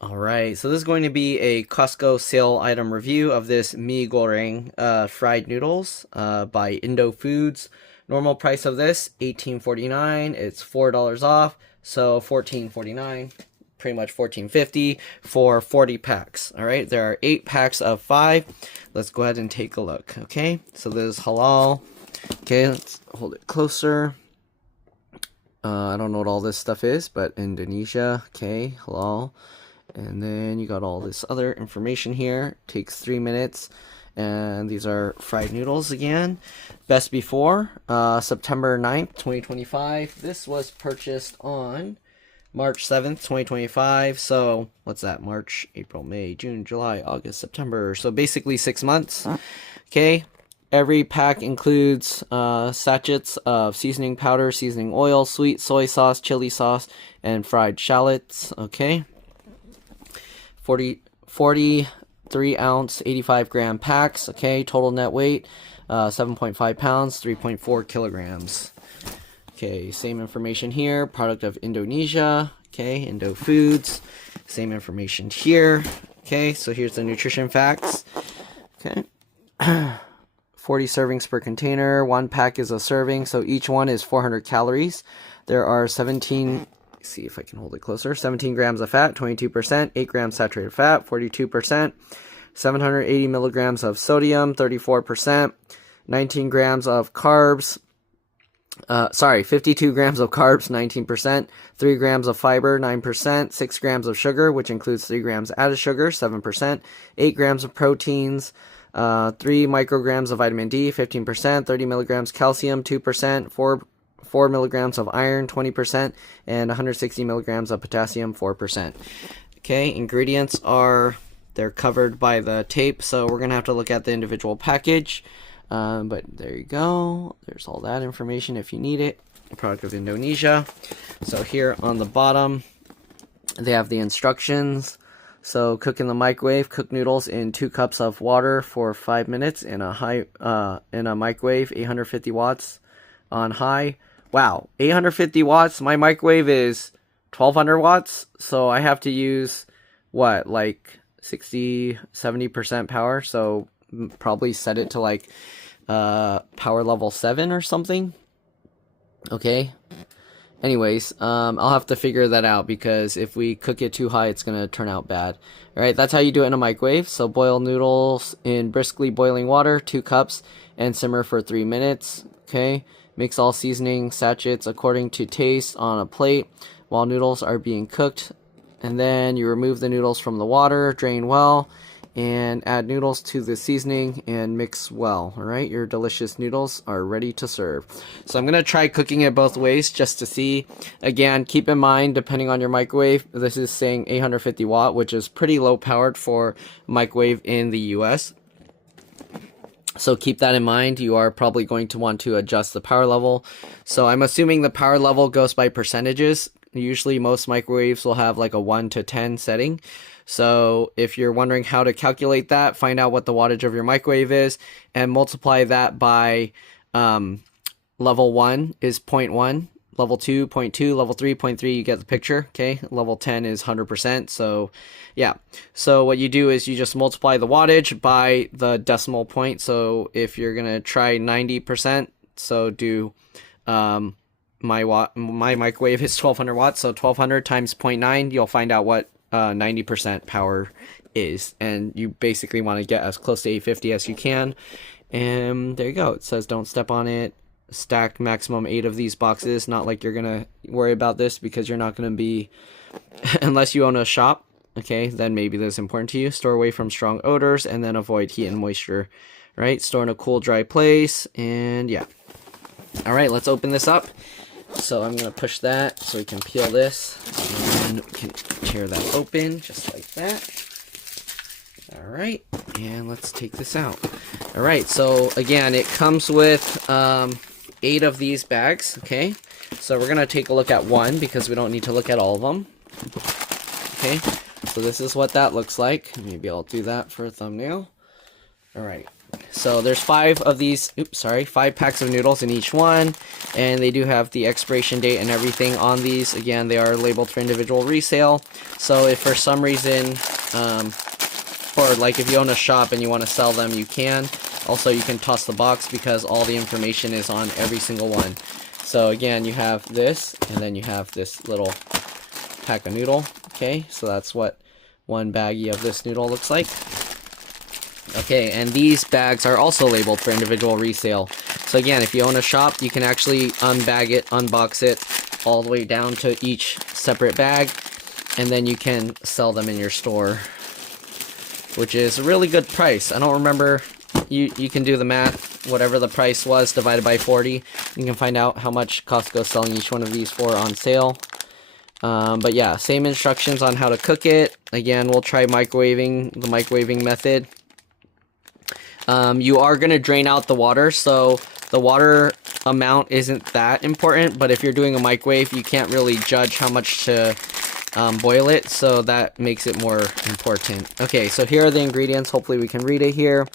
Alright, so this is going to be a Costco sale item review of this Mi Goreng fried noodles by Indofoods. Normal price of this, $18.49. It's $4 off, so $14.49. Pretty much $14.50 for 40 packs. Alright, there are 8 packs of 5. Let's go ahead and take a look. Okay, so this is halal. Okay, let's hold it closer. I don't know what all this stuff is, but Indonesia. Okay, halal. And then you got all this other information here. Takes 3 minutes. And these are fried noodles again. Best before, September 9th, 2025. This was purchased on March 7th, 2025. So, what's that? March, April, May, June, July, August, September. So, basically 6 months. Okay. Every pack includes sachets of seasoning powder, seasoning oil, sweet soy sauce, chili sauce, and fried shallots. Okay. 43 ounce, 85 gram packs. Okay, total net weight 7.5 pounds, 3.4 kilograms. Okay, same information here. Product of Indonesia. Okay, Indofoods. Same information here. Okay, so here's the nutrition facts. Okay. 40 servings per container. 1 pack is a serving, so each one is 400 calories. There are 17. See if I can hold it closer. 17 grams of fat, 22%, 8 grams saturated fat, 42%, 780 milligrams of sodium, 34%, 19 grams of carbs, 52 grams of carbs, 19%, 3 grams of fiber, 9%, 6 grams of sugar, which includes 3 grams added sugar, 7%, 8 grams of proteins, 3 micrograms of vitamin D, 15%, 30 milligrams calcium, 2%, 4 milligrams of iron, 20%, and 160 milligrams of potassium, 4%. Okay, ingredients are, they're covered by the tape, so we're going to have to look at the individual package. But there you go. There's all that information if you need it. Product of Indonesia. So here on the bottom, they have the instructions. So cook in the microwave. Cook noodles in 2 cups of water for 5 minutes in a microwave, 850 watts on high. Wow, 850 watts. My microwave is 1200 watts, so I have to use what, like 60-70% power. So probably set it to like power level 7 or something. Okay. Anyways, I'll have to figure that out because if we cook it too high, it's gonna turn out bad. All right, that's how you do it in a microwave. So boil noodles in briskly boiling water, 2 cups, and simmer for 3 minutes. Okay. Mix all seasoning sachets according to taste on a plate while noodles are being cooked. And then you remove the noodles from the water, drain well, and add noodles to the seasoning and mix well. Alright, your delicious noodles are ready to serve. So I'm going to try cooking it both ways just to see. Again, keep in mind, depending on your microwave, this is saying 850 watt, which is pretty low powered for microwave in the US. So keep that in mind. You are probably going to want to adjust the power level. So I'm assuming the power level goes by percentages. Usually most microwaves will have like a 1 to 10 setting. So if you're wondering how to calculate that, find out what the wattage of your microwave is and multiply that by level 1 is 0.1. Level 2, 0.2, level 3, 0.3, you get the picture, okay? Level 10 is 100%, so yeah. So what you do is you just multiply the wattage by the decimal point. So if you're gonna try 90%, so do, my microwave is 1200 watts, so 1200 times 0.9, you'll find out what 90% power is. And you basically wanna get as close to 850 as you can. And there you go, it says don't step on it. Stack maximum 8 of these boxes. Not like you're gonna worry about this because you're not gonna be unless you own a shop, okay, then maybe this is important to you. Store away from strong odors and then avoid heat and moisture, right? Store in a cool, dry place. And yeah, all right, let's open this up. So I'm gonna push that so we can peel this and we can tear that open just like that. All right, and let's take this out. All right, so again, it comes with 8 of these bags, okay? So we're going to take a look at one because we don't need to look at all of them. Okay, so this is what that looks like. Maybe I'll do that for a thumbnail. All right, so there's 5 of these, 5 packs of noodles in each one, and they do have the expiration date and everything on these. Again, they are labeled for individual resale, so if for some reason, or like if you own a shop and you want to sell them, you can. Also, you can toss the box because all the information is on every single one. So again, you have this, and then you have this little pack of noodle. Okay, so that's what one baggie of this noodle looks like. Okay, and these bags are also labeled for individual resale. So again, if you own a shop, you can actually unbag it, unbox it, all the way down to each separate bag, and then you can sell them in your store, which is a really good price. I don't remember, you can do the math, whatever the price was divided by 40, you can find out how much Costco is selling each one of these for on sale. But yeah, same instructions on how to cook it. Again, we'll try microwaving, the microwaving method. You are going to drain out the water, so the water amount isn't that important, but if you're doing a microwave, you can't really judge how much to boil it, so that makes it more important. Okay, so here are the ingredients. Hopefully we can read it here.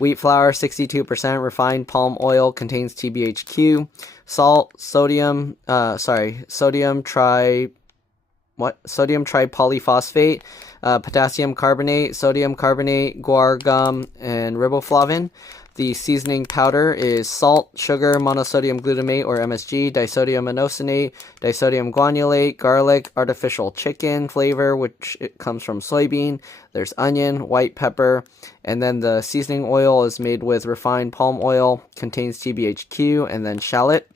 Wheat flour, 62%, refined palm oil, contains TBHQ, salt, sodium tripolyphosphate, potassium carbonate, sodium carbonate, guar gum, and riboflavin. The seasoning powder is salt, sugar, monosodium glutamate or MSG, disodium inosinate, disodium guanylate, garlic, artificial chicken flavor, which it comes from soybean. There's onion, white pepper, and then the seasoning oil is made with refined palm oil, contains TBHQ, and then shallot.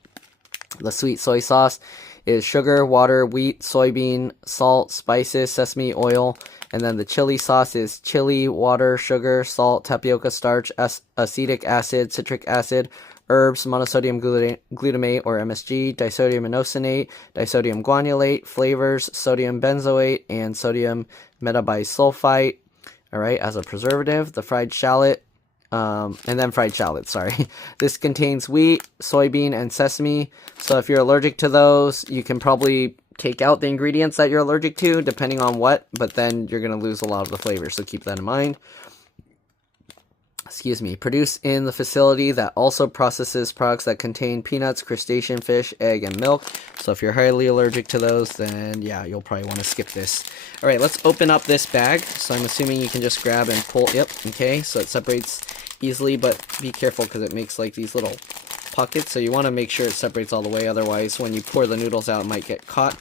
The sweet soy sauce is sugar, water, wheat, soybean, salt, spices, sesame oil, and then the chili sauce is chili, water, sugar, salt, tapioca starch, acetic acid, citric acid, herbs, monosodium glutamate or MSG, disodium inosinate, disodium guanylate, flavors, sodium benzoate, and sodium metabisulfite, alright, as a preservative. The fried shallot, This contains wheat, soybean, and sesame. So if you're allergic to those, you can probably take out the ingredients that you're allergic to, depending on what, but then you're going to lose a lot of the flavor, so keep that in mind. Produced in the facility that also processes products that contain peanuts, crustacean, fish, egg, and milk. So if you're highly allergic to those, then yeah, you'll probably want to skip this. Alright, let's open up this bag. So I'm assuming you can just grab and pull. Yep, okay, so it separates easily, but be careful because it makes like these little pockets, so you want to make sure it separates all the way, otherwise when you pour the noodles out it might get caught,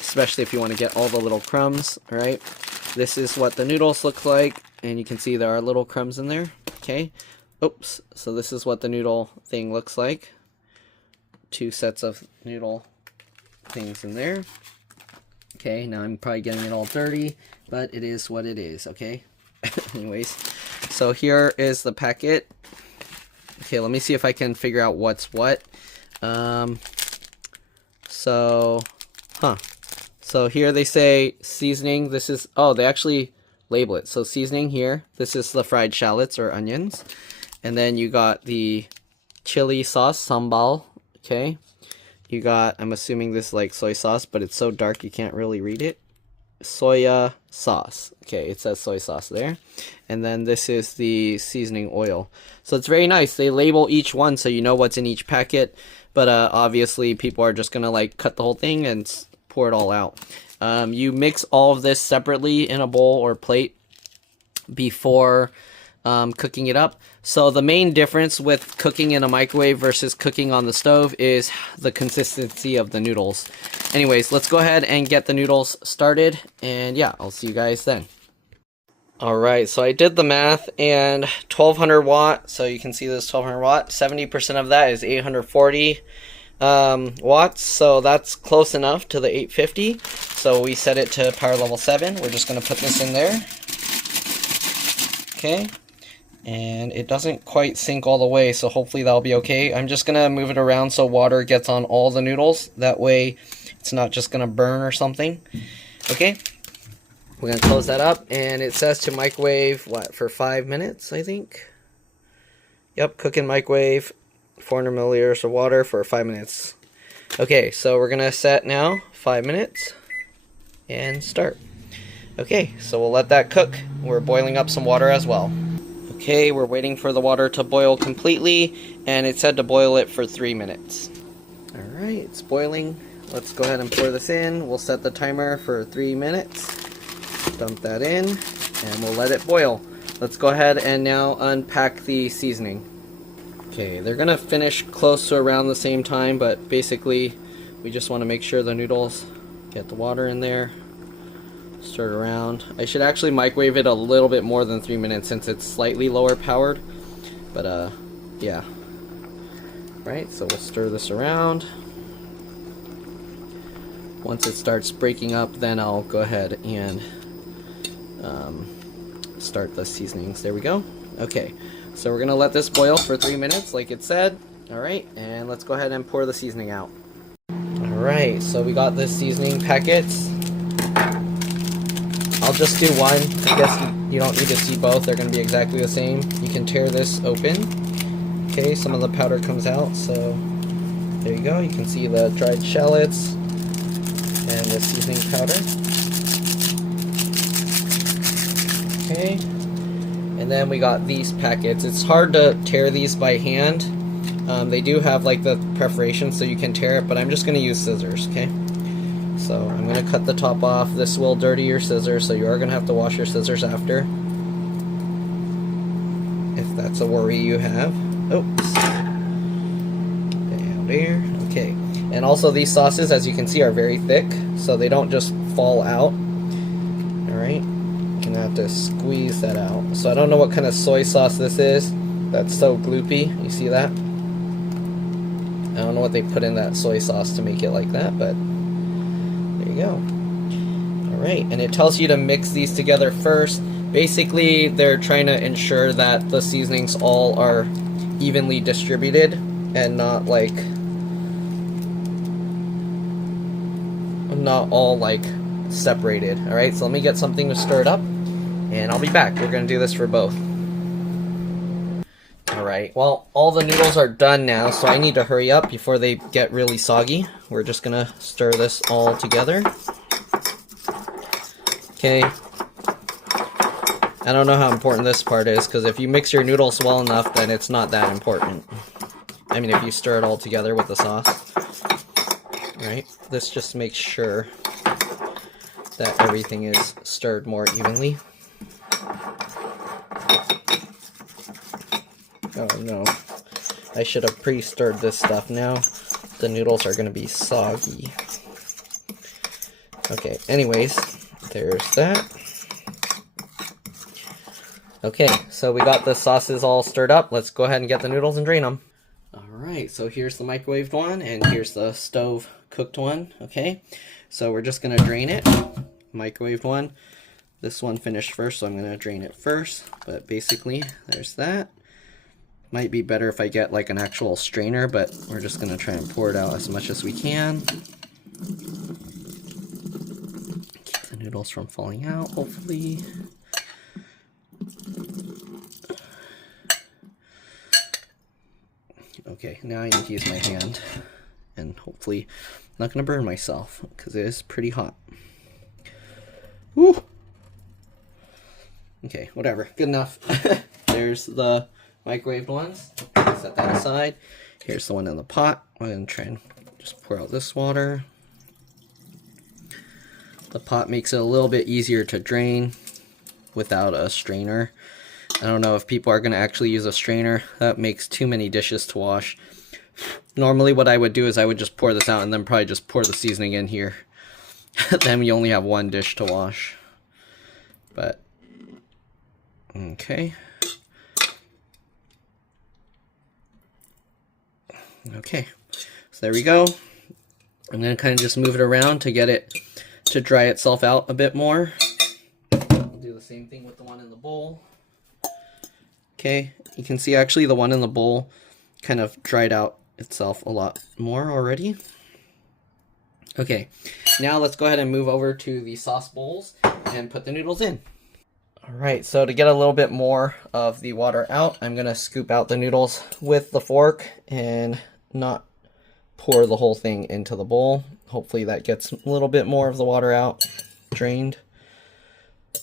especially if you want to get all the little crumbs. Alright, this is what the noodles look like, and you can see there are little crumbs in there. Okay, oops, so this is what the noodle thing looks like. 2 sets of noodle things in there. Okay, now I'm probably getting it all dirty, but it is what it is, okay? Anyways, so here is the packet. Okay, let me see if I can figure out what's what. So here they say seasoning. This is, oh, they actually label it. So seasoning here, this is the fried shallots or onions. And then you got the chili sauce, sambal, okay? You got, I'm assuming this is like soy sauce, but it's so dark you can't really read it. Soya sauce. Okay, it says soy sauce there. And then this is the seasoning oil. So it's very nice. They label each one so you know what's in each packet. But obviously people are just gonna like cut the whole thing and pour it all out. You mix all of this separately in a bowl or plate before cooking it up. So the main difference with cooking in a microwave versus cooking on the stove is the consistency of the noodles. Anyways, let's go ahead and get the noodles started, and yeah, I'll see you guys then. Alright, so I did the math, and 1200 watt, so you can see this 1200 watt, 70% of that is 840 watts, so that's close enough to the 850. So we set it to power level 7. We're just going to put this in there. Okay, and it doesn't quite sink all the way, so hopefully that'll be okay. I'm just going to move it around so water gets on all the noodles. That way it's not just going to burn or something. Okay, we're going to close that up, and it says to microwave, what, for 5 minutes, I think? Yep, cook in microwave, 400 milliliters of water for 5 minutes. Okay, so we're going to set now 5 minutes and start. Okay, so we'll let that cook. We're boiling up some water as well. Okay, we're waiting for the water to boil completely, and it said to boil it for 3 minutes. Alright, it's boiling. Let's go ahead and pour this in. We'll set the timer for 3 minutes. Dump that in, and we'll let it boil. Let's go ahead and now unpack the seasoning. Okay, they're gonna finish close to around the same time, but basically we just want to make sure the noodles get the water in there. Stir it around. I should actually microwave it a little bit more than 3 minutes since it's slightly lower powered, but yeah. Right, so we'll stir this around. Once it starts breaking up, then I'll go ahead and start the seasonings. There we go. Okay, so we're gonna let this boil for 3 minutes like it said. Alright, and let's go ahead and pour the seasoning out. Alright, so we got this seasoning packets. I'll just do one. I guess you don't need to see both. They're going to be exactly the same. You can tear this open. Okay, some of the powder comes out. So there you go. You can see the dried shallots and the seasoning powder. Okay. And then we got these packets. It's hard to tear these by hand. They do have like the perforation so you can tear it, but I'm just going to use scissors, okay? So I'm going to cut the top off. This will dirty your scissors, so you are going to have to wash your scissors after, if that's a worry you have. Oops. Down there. Okay. And also these sauces, as you can see, are very thick, so they don't just fall out. Alright. You're going to have to squeeze that out. So I don't know what kind of soy sauce this is. That's so gloopy. You see that? I don't know what they put in that soy sauce to make it like that, but there you go. Alright, and it tells you to mix these together first. Basically, they're trying to ensure that the seasonings all are evenly distributed and not all like separated. Alright, so let me get something to stir it up, and I'll be back. We're going to do this for both. Alright, well, all the noodles are done now, so I need to hurry up before they get really soggy. We're just gonna stir this all together. Okay. I don't know how important this part is, because if you mix your noodles well enough, then it's not that important. I mean, if you stir it all together with the sauce. Right? This just makes sure that everything is stirred more evenly. Oh no, I should have pre-stirred this stuff. Now the noodles are going to be soggy. Okay, anyways, there's that. Okay, so we got the sauces all stirred up. Let's go ahead and get the noodles and drain them. Alright, so here's the microwaved one, and here's the stove cooked one. Okay, so we're just going to drain it. Microwaved one. This one finished first, so I'm going to drain it first. But basically, there's that. Might be better if I get like an actual strainer, but we're just going to try and pour it out as much as we can. Keep the noodles from falling out, hopefully. Okay, now I need to use my hand, and hopefully I'm not going to burn myself, because it is pretty hot. Woo! Okay, whatever, good enough. There's the microwaved ones. Set that aside. Here's the one in the pot. I'm going to try and just pour out this water. The pot makes it a little bit easier to drain without a strainer. I don't know if people are going to actually use a strainer. That makes too many dishes to wash. Normally what I would do is I would just pour this out and then probably just pour the seasoning in here. Then we only have one dish to wash. But, okay. Okay, so there we go. I'm going to kind of just move it around to get it to dry itself out a bit more. I'll do the same thing with the one in the bowl. Okay, you can see actually the one in the bowl kind of dried out itself a lot more already. Okay, now let's go ahead and move over to the sauce bowls and put the noodles in. Alright, so to get a little bit more of the water out, I'm going to scoop out the noodles with the fork and not pour the whole thing into the bowl. Hopefully that gets a little bit more of the water out, drained.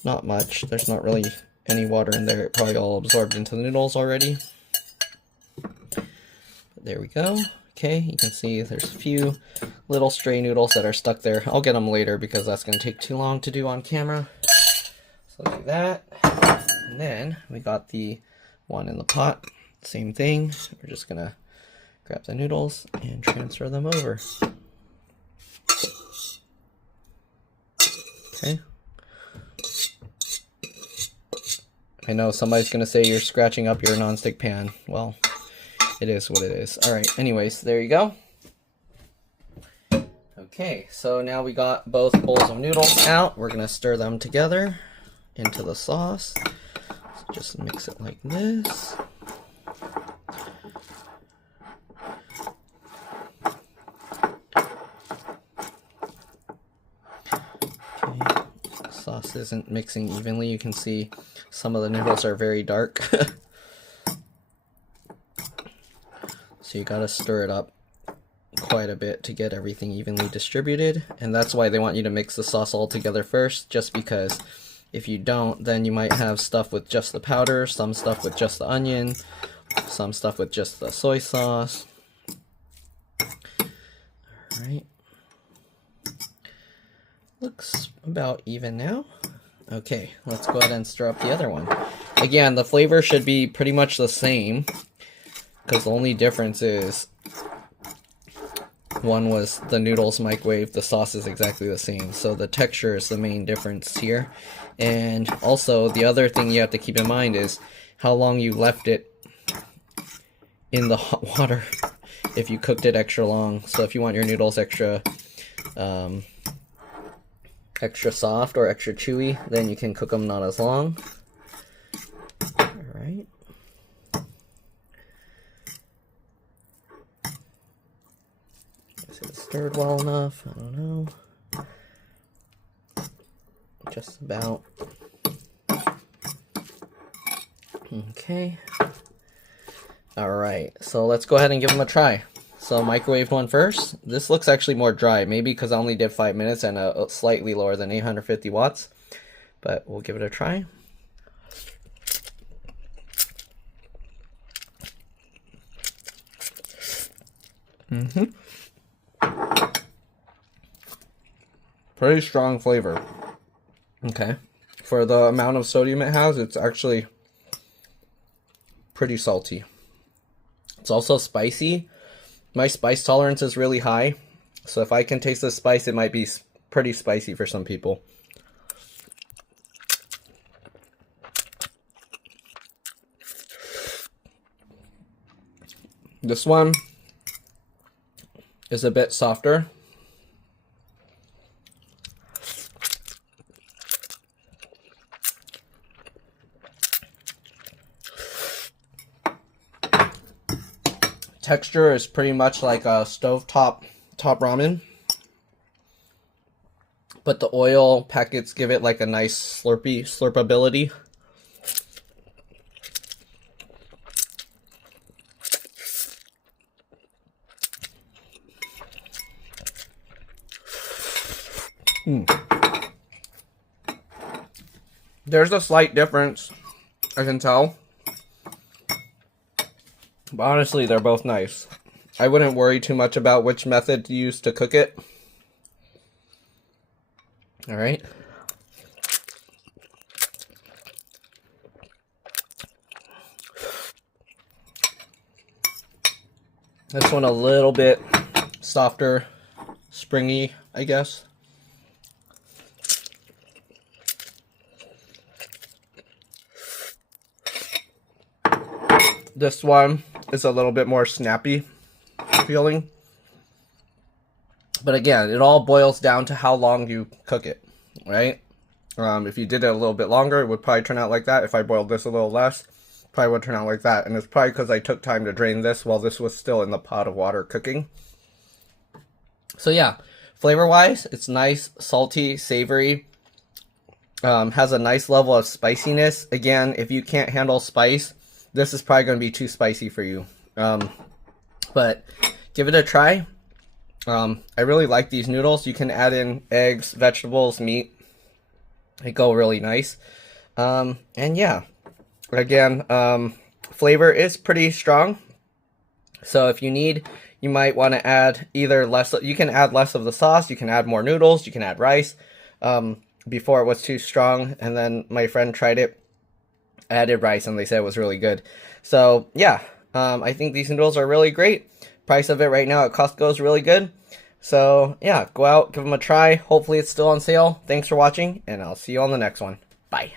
Not much. There's not really any water in there. It probably all absorbed into the noodles already. There we go. Okay, you can see there's a few little stray noodles that are stuck there. I'll get them later because that's going to take too long to do on camera. So do that. And then we got the one in the pot. Same thing. We're just going to grab the noodles and transfer them over. Okay. I know somebody's going to say you're scratching up your nonstick pan. Well, it is what it is. Alright, anyways, there you go. Okay, so now we got both bowls of noodles out. We're going to stir them together into the sauce. So just mix it like this. Okay, sauce isn't mixing evenly. You can see some of the noodles are very dark. So you gotta stir it up quite a bit to get everything evenly distributed, and that's why they want you to mix the sauce all together first, just because if you don't, then you might have stuff with just the powder, some stuff with just the onion, some stuff with just the soy sauce. Alright. Looks about even now. Okay, let's go ahead and stir up the other one. Again, the flavor should be pretty much the same, because the only difference is one was the noodles microwave, the sauce is exactly the same. So the texture is the main difference here. And also the other thing you have to keep in mind is how long you left it in the hot water if you cooked it extra long. So if you want your noodles extra extra soft or extra chewy, then you can cook them not as long. Alright. Is it stirred well enough? I don't know. Just about. Okay. Alright, so let's go ahead and give them a try. So microwave one first. This looks actually more dry, maybe because I only did 5 minutes and slightly lower than 850 watts. But we'll give it a try. Pretty strong flavor. Okay. For the amount of sodium it has, it's actually pretty salty. It's also spicy. My spice tolerance is really high, so if I can taste the spice, it might be pretty spicy for some people. This one is a bit softer. Texture is pretty much like a stovetop ramen, but the oil packets give it like a nice slurpability. There's a slight difference, I can tell. But honestly, they're both nice. I wouldn't worry too much about which method to use to cook it. Alright. This one a little bit softer, springy, I guess. This one is a little bit more snappy feeling. But again, it all boils down to how long you cook it, right? If you did it a little bit longer, it would probably turn out like that. If I boiled this a little less, probably would turn out like that. And it's probably because I took time to drain this while this was still in the pot of water cooking. So yeah, flavor-wise, it's nice, salty, savory. Has a nice level of spiciness. Again, if you can't handle spice, this is probably going to be too spicy for you. But give it a try. I really like these noodles. You can add in eggs, vegetables, meat. They go really nice. And yeah, again, flavor is pretty strong. So if you need, you might want to add either less, you can add less of the sauce, you can add more noodles, you can add rice. Before it was too strong, and then my friend tried it, added rice, and they said it was really good. So yeah, I think these noodles are really great. Price of it right now at Costco is really good. So yeah, go out, give them a try. Hopefully it's still on sale. Thanks for watching, and I'll see you on the next one. Bye.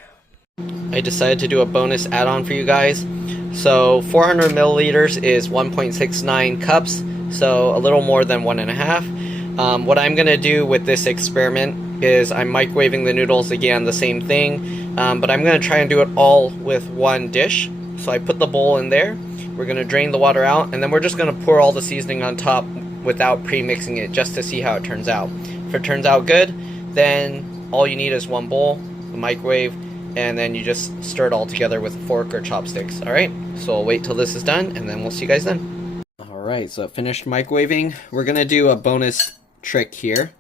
I decided to do a bonus add-on for you guys. So 400 milliliters is 1.69 cups, so a little more than 1.5. What I'm going to do with this experiment is I'm microwaving the noodles again, the same thing, but I'm going to try and do it all with one dish. So I put the bowl in there, we're going to drain the water out, and then we're just going to pour all the seasoning on top without pre-mixing it, just to see how it turns out. If it turns out good, then all you need is one bowl, the microwave, and then you just stir it all together with a fork or chopsticks. Alright, so I'll wait till this is done, and then we'll see you guys then. Alright, so finished microwaving. We're going to do a bonus trick here.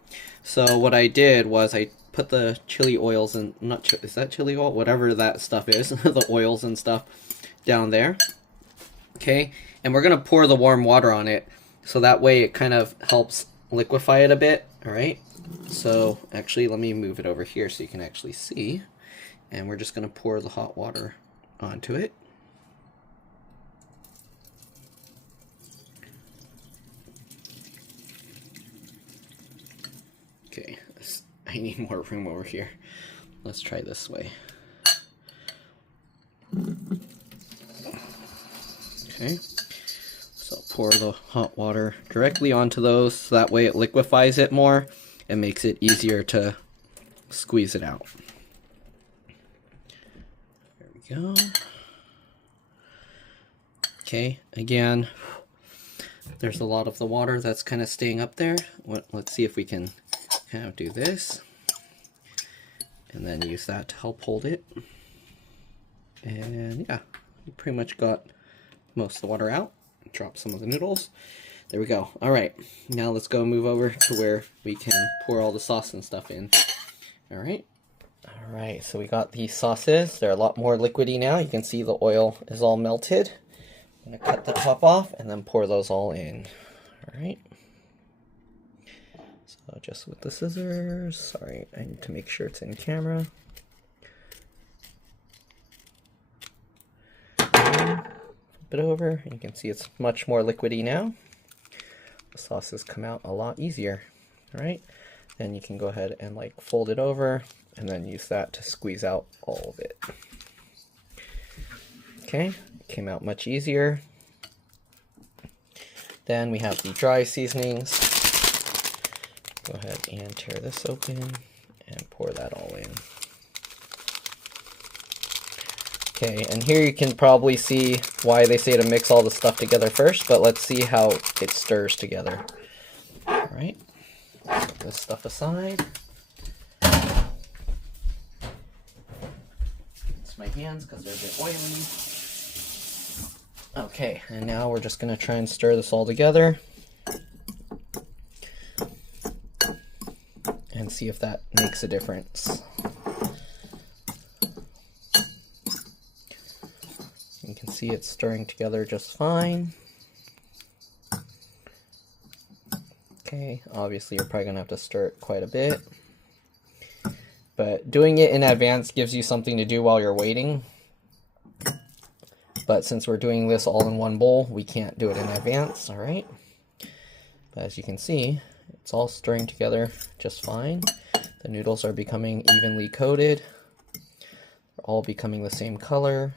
So what I did was I put the chili oils in, is that chili oil? Whatever that stuff is, the oils and stuff down there. Okay, and we're going to pour the warm water on it, so that way it kind of helps liquefy it a bit. Alright, so actually let me move it over here so you can actually see. And we're just going to pour the hot water onto it. Okay, I need more room over here. Let's try this way. Okay, so pour the hot water directly onto those, so that way it liquefies it more and makes it easier to squeeze it out. Go. Okay, again, there's a lot of the water that's kind of staying up there. Let's see if we can kind of do this, and then use that to help hold it. And yeah, we pretty much got most of the water out. Drop some of the noodles. There we go. All right, now let's go move over to where we can pour all the sauce and stuff in. All right. Alright, so we got these sauces. They're a lot more liquidy now. You can see the oil is all melted. I'm going to cut the top off and then pour those all in. Alright. So just with the scissors. Sorry, I need to make sure it's in camera. Flip it over. You can see it's much more liquidy now. The sauces come out a lot easier. Alright. Then you can go ahead and like fold it over, and then use that to squeeze out all of it. Okay, came out much easier. Then we have the dry seasonings. Go ahead and tear this open and pour that all in. Okay, and here you can probably see why they say to mix all the stuff together first, but let's see how it stirs together. All right, put this stuff aside. My hands because they're a bit oily. Okay, and now we're just going to try and stir this all together and see if that makes a difference. You can see it's stirring together just fine. Okay, obviously you're probably going to have to stir it quite a bit. But doing it in advance gives you something to do while you're waiting. But since we're doing this all in one bowl, we can't do it in advance, alright? But as you can see, it's all stirring together just fine. The noodles are becoming evenly coated. They're all becoming the same color.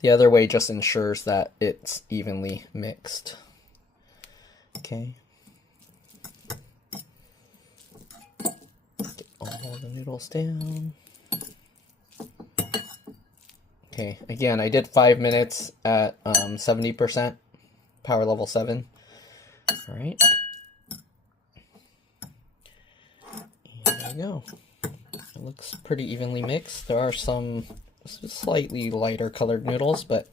The other way just ensures that it's evenly mixed. Okay. All the noodles down. Okay, again, I did 5 minutes at 70%, power level 7. All right. And there we go. It looks pretty evenly mixed. There are some slightly lighter colored noodles, but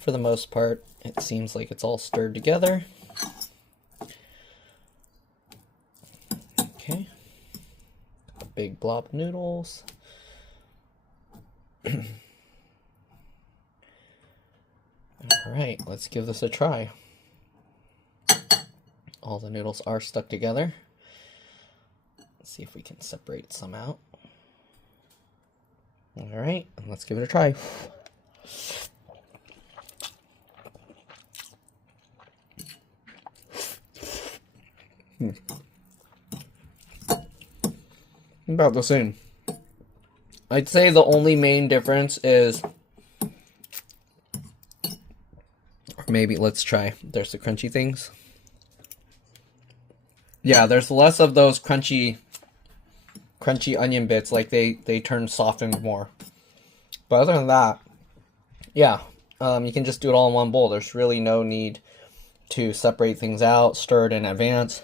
for the most part, it seems like it's all stirred together. Okay. A big blob of noodles. Alright, let's give this a try. All the noodles are stuck together. Let's see if we can separate some out. Alright, let's give it a try. About the same. I'd say the only main difference is, maybe let's try, there's the crunchy things. Yeah, there's less of those crunchy onion bits, like they turn softened more. But other than that, yeah, you can just do it all in one bowl. There's really no need to separate things out, stir it in advance.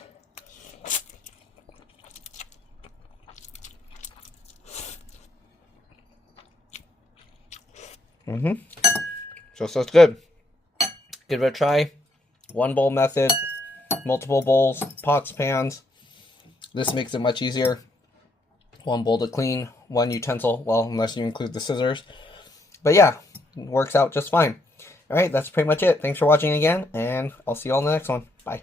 So it's good. Give it a try. One bowl method, multiple bowls, pots, pans. This makes it much easier. One bowl to clean, one utensil, well, unless you include the scissors. But yeah, it works out just fine. Alright, that's pretty much it. Thanks for watching again, and I'll see you all in the next one. Bye.